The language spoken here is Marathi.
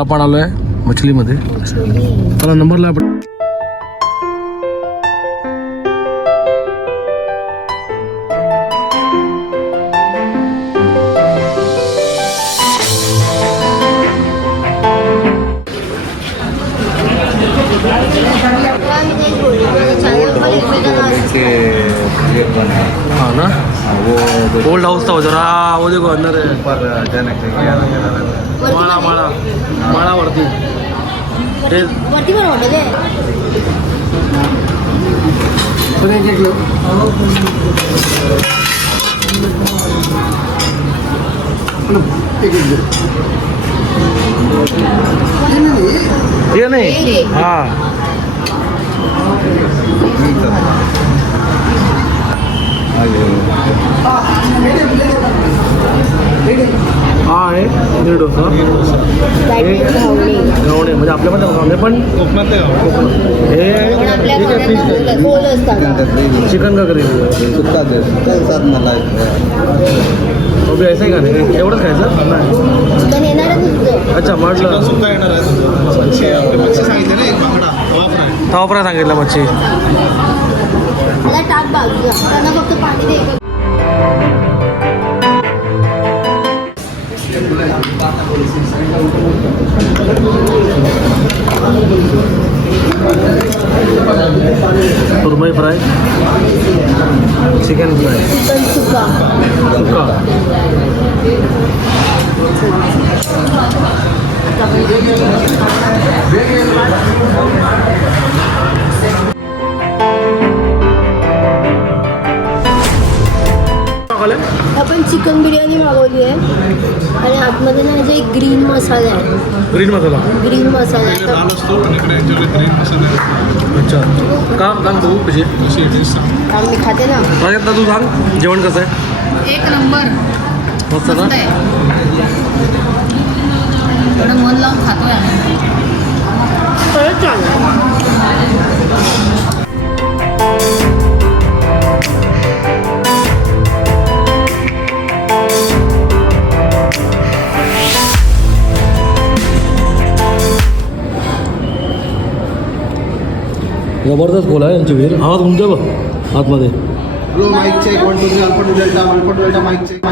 आपण आलो आहे मछलीमध्ये मला नंबरला आपण हाँ ना ओल्ड हाउस था जरा वो देखो अंदर है माळा माळावरती ते वरती पण हॉटेल आहे ये नाही हा आहे नीर डोसा. लाइट घावणे गवणे म्हणजे आपल्यामध्ये पण हे पण असतात. चिकन का करेल सुक्का साथ मलाई अभि ऐसा ही का? एवढंच खायचं? नाही येणार तुझं अच्छा म्हटलं तवा फ्राय सांगितलं मच्छी. मला टाक बाजूला. त्यांना फक्त पाणी kurma fry? Chicken fry. Chicken suka. Suka? सुक्का आपण चिकन बिर्याणी मागवली आहे. आणि आतमध्ये ना जे ग्रीन मसाला आहे ग्रीन मसाला. ग्रीन मसाला आहे अच्छा. का सांग तू कशी कारण मी खाते ना. आता तू सांग? जेवण कसं आहे? एक नंबर. मस्त ना? मस्त आहे. थोडं मन लावून खातोय आम्ही. खरंच छान जबरदस्त बोला आहे यांची वीर. आवाज तुमच्या बघ. आतमध्ये. Bro mic check one two three alpha two delta alpha two check mic check